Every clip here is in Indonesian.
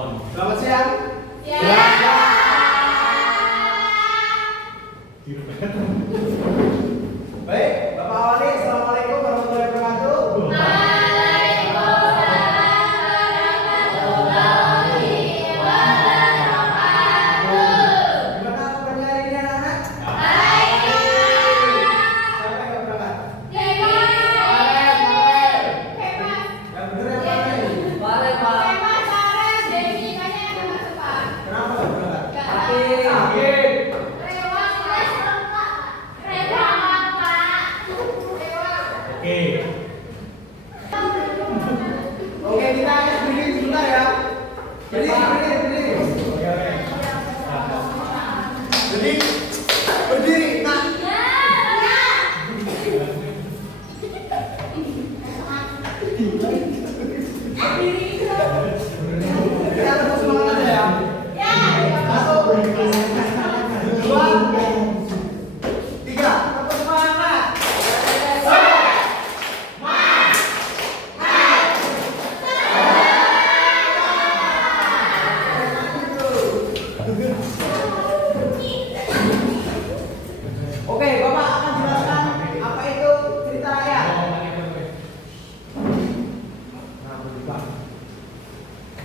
Selamat siang. Baik, Bapak Awali, Assalamualaikum warahmatullahi wabarakatuh. Gimana kabarnya hari ini anak-anak? Siapa yang berangkat? Yang bener yang mana ini? Kenapa nggak berangkat? Sakit. Oke, kita akan berdiri sebentar ya. Berdiri. Berdiri. Nah. Kita terus semangat aja ya. 1, 2, 3. Terus semangat. Oke, Bapak akan jelaskan apa itu cerita rakyat.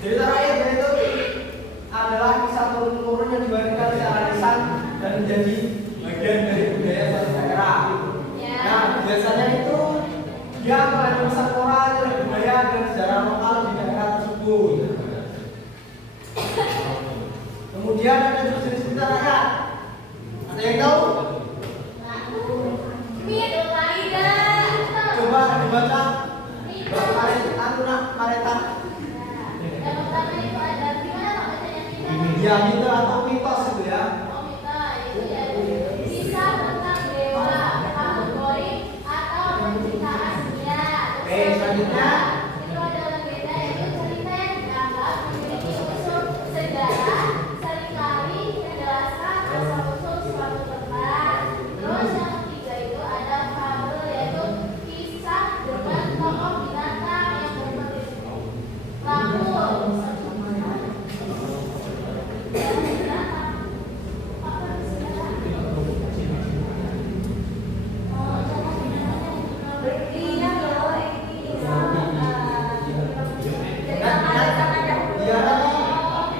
Cerita rakyat itu adalah kisah turun-temurun yang dibagikan secara lisan dan menjadi bagian dari budaya suatu daerah. Nah, biasanya itu dia mengandung pesan moral, budaya dan sejarah lokal di daerah tersebut. Kemudian ada jenis cerita rakyat. Ada yang tahu? Coba dibaca. Maretan. Ya, mito atau mitos itu ya. Oke, selanjutnya.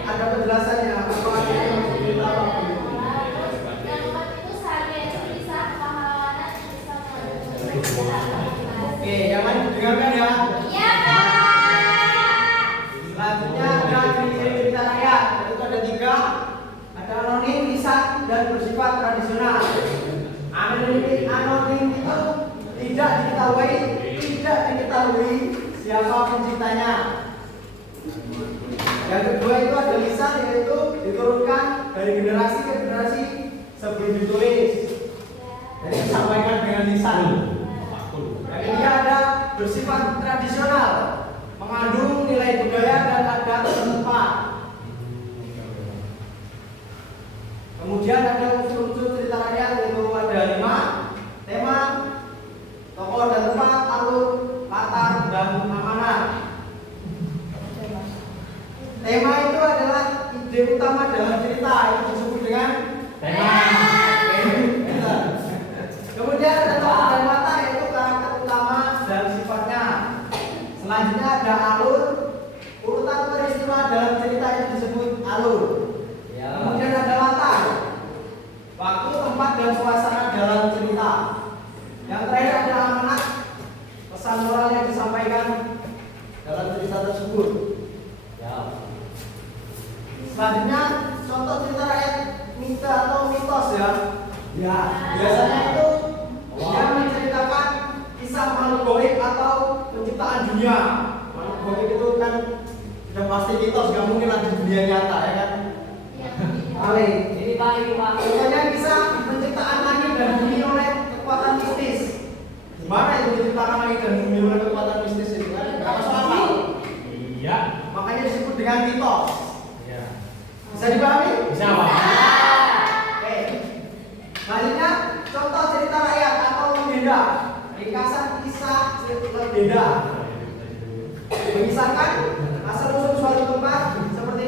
Ada penjelasannya apa Oke, yang lain dengarkan ya. Selanjutnya ada ciri-ciri cerita rakyat. Itu ada 3. Ada anonim, lisan, dan bersifat tradisional. Anonim itu tidak diketahui siapa penciptanya. Yang kedua itu ada lisan, yaitu diturunkan dari generasi ke generasi sebelum ditulis. Jadi disampaikan dengan lisan. Yang ketiga ada bersifat tradisional, mengandung nilai budaya dan adat setempat. Kemudian ada unsur-unsur cerita rakyat, yaitu ada 5: tema, tokoh dan tempat, alur, latar, dan amanat. Tema itu adalah ide utama dalam cerita, itu disebut dengan tema. Kemudian ada tokoh dan latar, yaitu karakter utama dan sifatnya. Selanjutnya ada alur, urutan peristiwa dalam cerita itu disebut alur. Kemudian ada latar, waktu, tempat, dan suasana dalam cerita. Yang terakhir ada amanat, pesan moral yang disampaikan dalam cerita tersebut. Selanjutnya contoh cerita rakyat mito atau mitos ya. Biasanya itu dia menceritakan kisah makhluk gaib atau penciptaan dunia. Makhluk gaib itu kan sudah pasti mitos, gak mungkin ada di dunia nyata ya kan? Ini Pak. Contohnya kisah penciptaan langit dan bumi oleh kekuatan mistis. Gimana itu menciptakan langit dan bumi oleh kekuatan mistis itu kan? Gak masuk akal. Iya. Makanya disebut dengan mitos. Bisa dipahami? Bisa, Pak. Oke. Selanjutnya contoh cerita rakyat atau legenda. Ringkasan kisah legenda. Mengisahkan asal usul suatu tempat seperti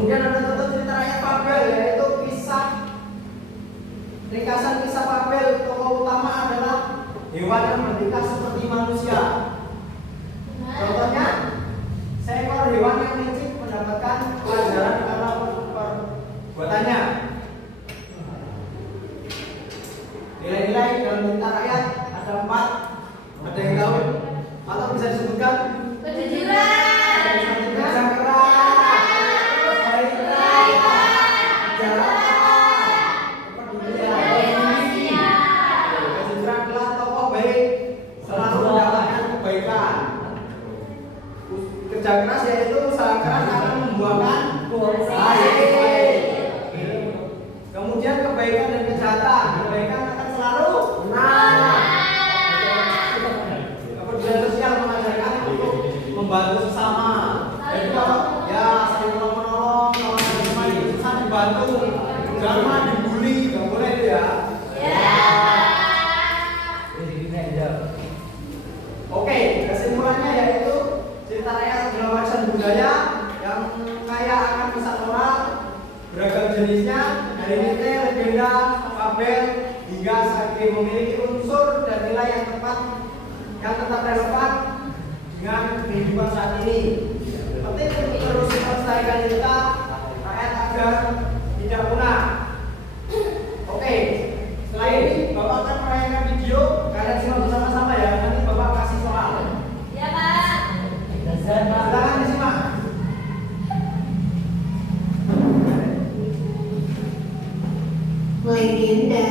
Kemudian ada contoh cerita rakyat Fabel, yaitu ringkasan kisah Fabel. Tokoh utama adalah hewan yang bertingkah seperti manusia. Contohnya, seekor hewan yang licik mendapatkan pelajaran karena perbuatannya. Nilai-nilai dalam cerita rakyat ada 4. Ada yang tahu? Atau bisa disebutkan? Kejujuran, Kerja keras, baik kejujuran adalah tokoh baik selalu mendapatkan kebaikan. Kerja keras yaitu usaha keras akan membuahkan hasil. Kemudian kebaikan dan kejahatan. Kebaikan akan selalu kepedulian sosial mengajarkan untuk membantu sesama. Jadi kalau ya saling menolong, kalau ada yang susah dibantu, jangan dibully, nggak boleh itu ya. Oke, kesimpulannya yaitu cerita rakyat adalah warisan budaya yang kaya akan pesan moral beragam jenisnya, dari mite, legenda, fabel hingga sage, memiliki unsur dan nilai yang tetap relevan dengan kehidupan saat ini. Penting untuk terus melestarikan cerita rakyat agar tidak punah. Oke, setelah ini Bapak akan merayakan video, kalian simak bersama-sama ya. Nanti Bapak kasih soal. Ya Pak. Silakan disimak. Legenda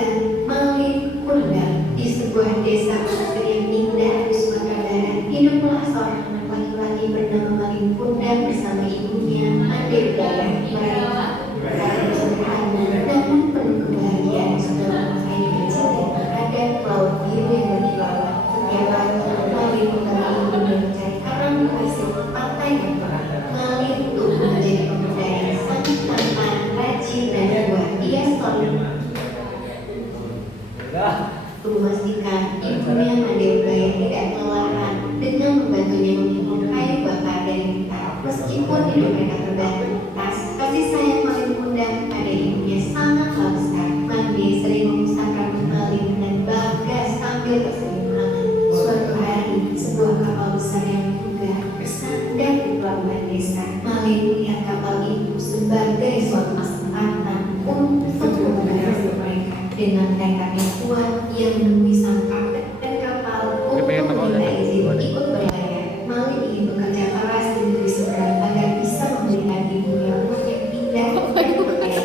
Malin Kundang. Di sebuah desa pesisir yang indah di Sumatera Barat, hiduplah seorang anak laki-laki bernama Malin Kundang bersama ibunya Ade Daya. Mereka berkarya sederhana namun penuh kebahagiaan setelah makanya kecil ada laut biru yang berkilauan. Setiap pagi Malin Kundang ibu mencari karang di pasir pantai yang terang. Malin tumbuh menjadi pemuda yang sangat tampan, rajin dan kuat. Ia selalu memastikan ibunya Made Ubaya tidak kelelahan dengan membantunya meminum kayu bakar dari hutan. Meskipun hidup mereka terbatas, kasih sayang Malin Kundang pada ibunya sangatlah besar. Made sering memusat rambut Malin dan bangga sambil tersenyum hangat. Suatu hari, sebuah kapal besar yang megah bersandar di pelabuhan desa. Malin melihat kapal itu sebagai suatu kesempatan untuk membantu mereka. Dengan tekad yang kuat, ia menemui sang kapten kapal untuk meminta izin ikut berlayar. Malin ingin bekerja keras di negeri seberang agar bisa memberikan ibunya rumah yang indah dan berkaya.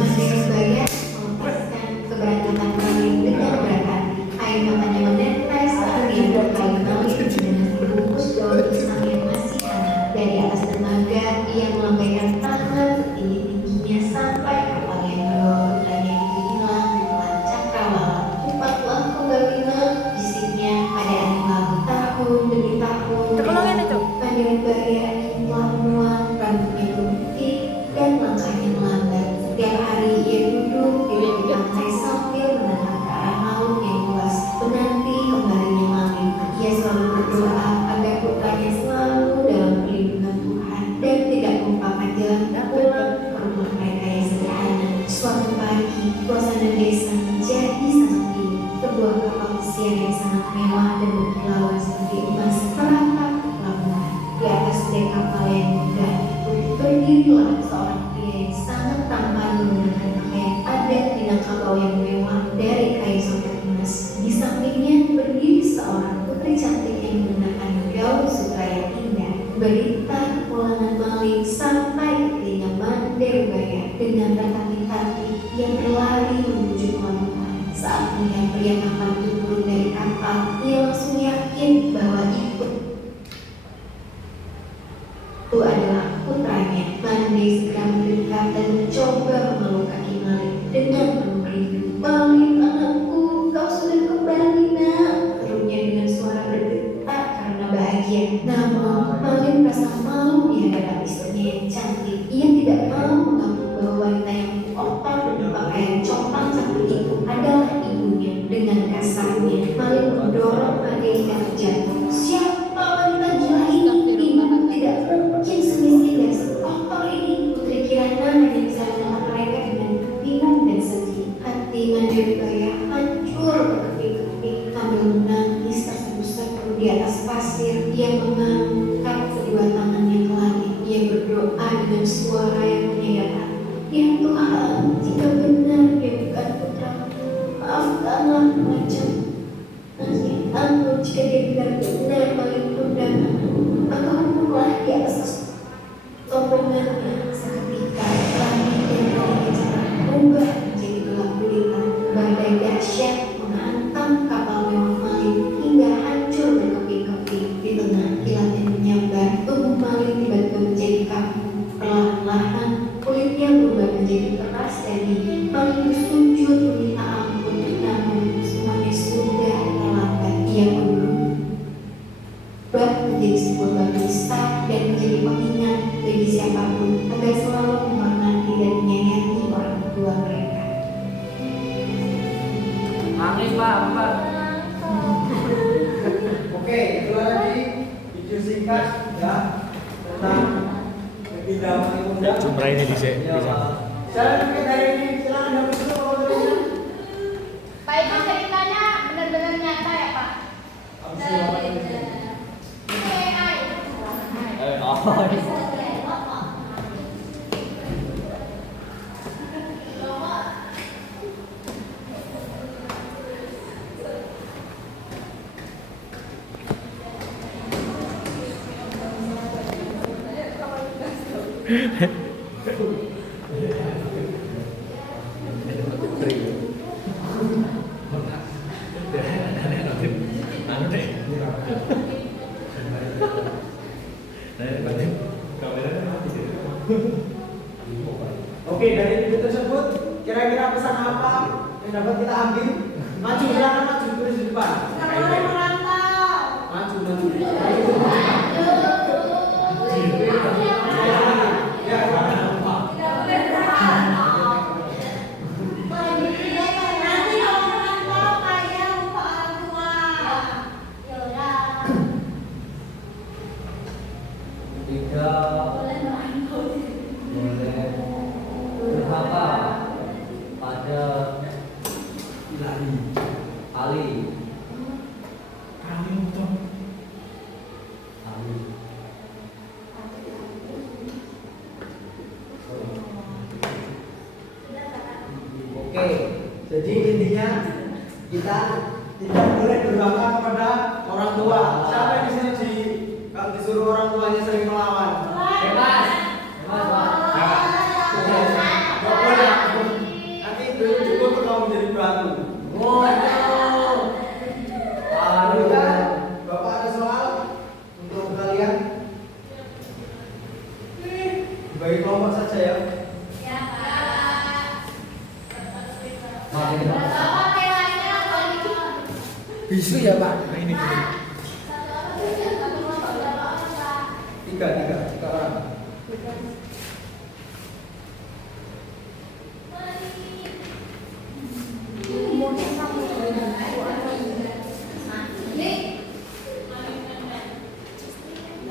Made Ubaya melepaskan keberangkatan Malin dengan berat hati. Air matanya menetes saat dia berkali Malin dengan dibungkus daun pisang yang masih hangat. Dari atas dermaga, ia melambaikan tangan setinggi-tingginya sampai kapal yang berlalu. Made Ubaya mual-mual, rambutnya berputih dan langkahnya melambat. Setiap hari ia duduk di tepi pantai sambil menatap ke arah laut yang luas, menanti kembalinya Malin. Ia selalu berdoa agar putranya selalu dalam perlindungan Tuhan dan tidak melupakan jalan pulang ke rumah mereka yang sederhana. Suatu pagi, suasana desa menjadi sangat dingin. Sebuah kapal pesiar yang sangat mewah dan berkilauan seperti emas teratap ke pelabuhan. Di atas dek kapal yang megah itu berdirilah seorang pria yang sangat tampan menggunakan pakaian adat Minangkabau yang mewah dari kayu soket emas. Di sampingnya berdiri seorang putri cantik yang menggunakan gaun sutra yang indah. Berita kepulangan Malin sampai ke telinga Made Ubaya. Dengan tertatih-tatih ia berlari menuju pelabuhan. Saat melihat pria tampan itu turun dari kapal, ia langsung yakin bahwa itu adalah putranya. Made segera mendekat dan mencoba memeluk kaki Malin dengan penuh rindu. Malin anakku, kau sudah kembali nak, serunya dengan suara bergetar karena bahagia. Namun Malin merasa malu di hadapan istrinya yang cantik. Ia tidak mau mengaku bahwa wanita yang kotor dan pakaian compang seperti itu adalah ibunya. Dengan kasarnya Malin mendorong Made hingga terjatuh. Siapa wanita gila ini? Ibu tidak mungkin semiskin dan sekotor ini, putri dengan suara yang menyayat. Ya Tuhan, jika benar dia bukan putramu, maafkanlah macam nasihatmu. Jika dia benar-benar paling muda, maka hukumlah dia atas sombongannya. Seketika langit dan bumi berubah menjadi gelap gulita. Badai dahsyat menghantam kapal mewah Malin hingga hancur berkeping-keping. Di tengah kilat yang menyambar, tubuh Malin tiba-tiba menjadi kaku. Perlahan-lahan kulitnya berubah menjadi keras dan dingin. Malin bersujud meminta ampun, namun semuanya sudah terlambat. Ia pun berubah menjadi sebuah batu besar dan menjadi pengingat bagi siapapun agar selalu menghormati dan menyayangi orang tua mereka. Angin Pak. Oke, itu lagi video singkat ya tentang keindahan undang. Jumlah ini bisa. Saya mungkin dari ini silakan dapat dulu kalau tulisnya. Pak, itu ceritanya benar-benar nyata ya Pak? Oke, dari video tersebut kira-kira pesan apa yang dapat kita ambil? Maju, silakan maju tulis di depan. Maju. Ya, Berapa pada Ali. Oke, jadi intinya kita tidak boleh durhaka kepada orang tua. Siapa yang di sini kalau disuruh orang tuanya sering melawan? Bebas. Gak boleh. Nanti dulu cukup kalau menjadi batu. Lalu kan, Bapak ada soal untuk kalian? Bagi kelompok saja ya. Bisu ya Pak. Ini Tiga orang.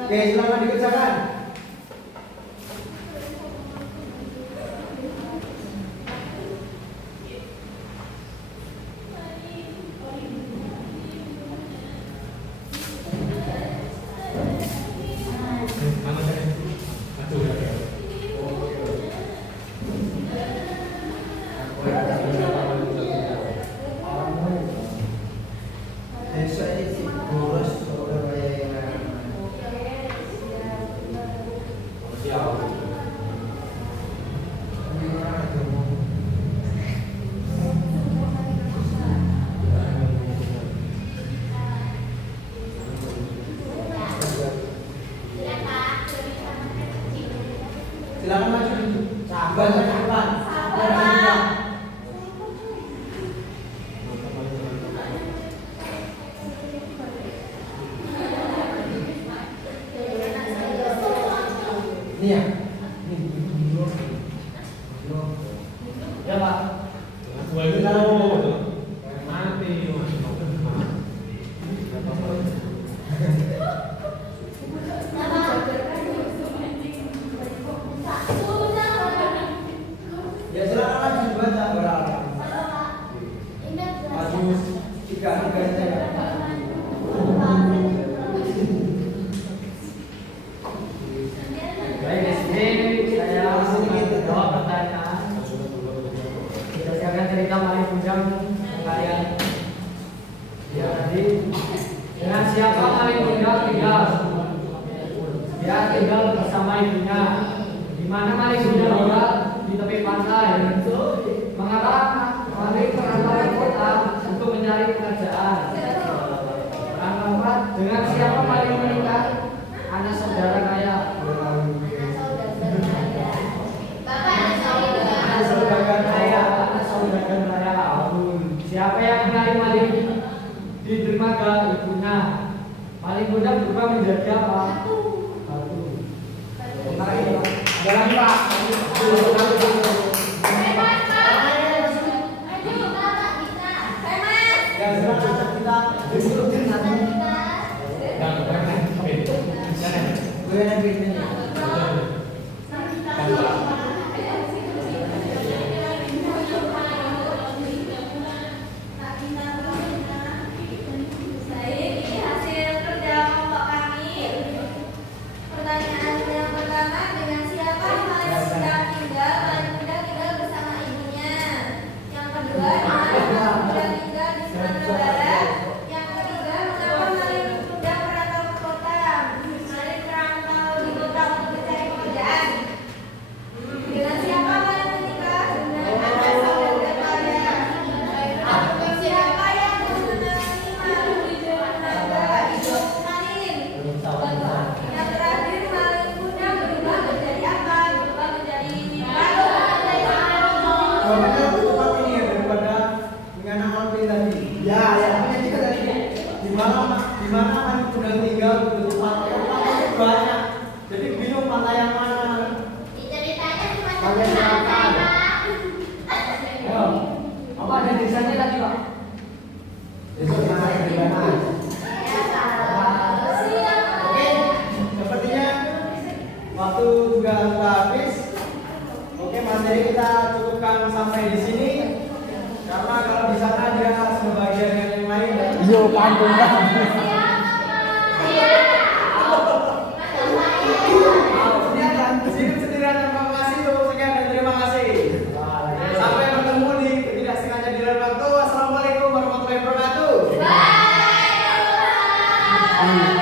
Oke, silakan dikerjakan. Silakan maju. Sabar, depan. Ini ya. Ya Pak. Ya silakan maju dibaca berapa. Maju tiga saja. Baik, di sini yang kalian. Ya, jadi dengan siapa maling tinggal? Dia tinggal bersama ibunya. Di mana maling tinggal? Di tepi pantai. Mengapa maling merantau kota untuk mencari pekerjaan? Yang keempat, dengan siapa maling menikah? Anak saudara kaya. Anak saudara kaya. Siapa yang mencari maling di dermaga ibunya? Maling muda berubah menjadi apa? Batu. Jalan Pak. Waktu juga sudah habis. Oke, materi kita cukupkan sampai di sini. Karena kalau di sana dia sebagian yang lain. Yo, pantun kan. Sendirian terima kasih untuk sekian dan terima kasih. Sampai bertemu di ketidaksengaja di lain waktu. Wassalamualaikum warahmatullahi wabarakatuh. Bye.